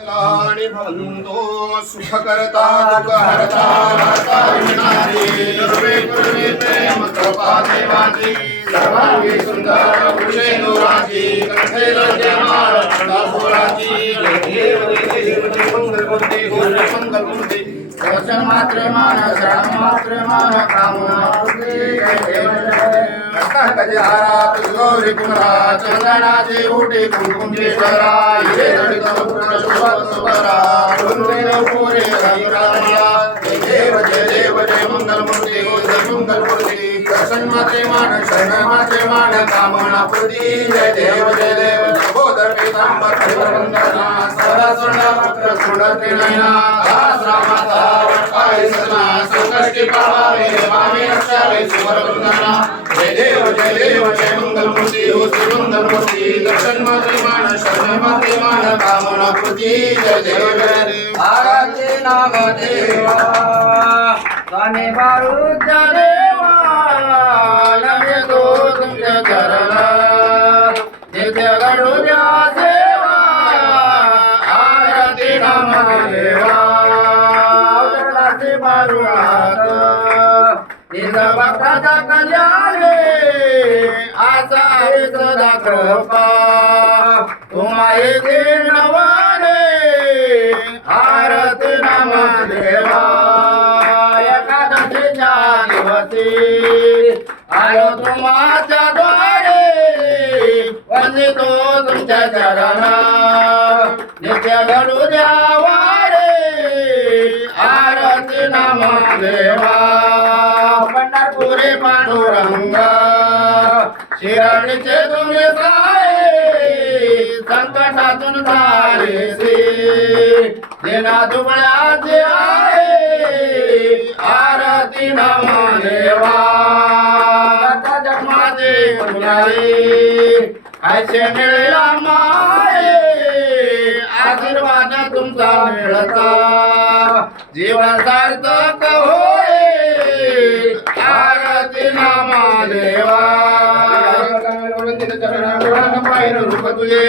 मंगलानि भवन्तु सुखकर्ता दुःखहर्ता हर्ता विनाशि सर्वे कुर्वे प्रेम कृपा देवासि सर्वांगी सुंदर भूषेन्दु राशि कंठे लज्जमाल दासोराशि देव मंगल मूर्ति मंगल मूर्ति दर्शन मात्र मान शरण मात्र मान कामना गजहारा गौरी कुमारा चंदनाचे उठे कुंकुमेश्वरा ये दलित पुत्र सुभद्रा सुंदर पुरे हरिराया देव जय मंगल मूर्ति मंगल मूर्ति दर्शन मात्रे मान शरण मात्रे मान कामना पूर्ति जय देव सहोदर पीतांबर परिवंदना सरस्वती पुत्र सुंदर नयना दास रामाता वटकाय सना संकष्टी पावे मामे रक्षावे सुवरवंदना जय देव जय मंगल मूर्ति मंगल मूर्ति दर्शन मात्रे मान शरण मात्रे मान कामना पूर्ति जय देव आराध्य नाम देवा स्वामी बाळूच्या देवा नम्रतो तुमच्या चरणा नित्य गणुजा सेवा आराध्य नाम देवा उतरलासे बाळूनाथ निज भक्ताचा कल्याणे आसा आहे सदा कृपा तुम्हा येथे नवाने आरती नाम देवा एकादशीच्या दिवशी आलो तुम्हाच्या द्वारे वंदितो तुमच्या चरणा नित्य घडू द्या वारे आरती नाम देवा पंढरपुरे पांडुरंग शिरणीचे तुम्ही साये संकटातून तारेसे देना दुबळ्याचे आहे आरती नाम देवा जन्माचे मुलाये ऐसे मिळेला माये आशीर्वाद तुमचा मिळता जीवन सार्थक होय आरती नाम देवा रूप तुझे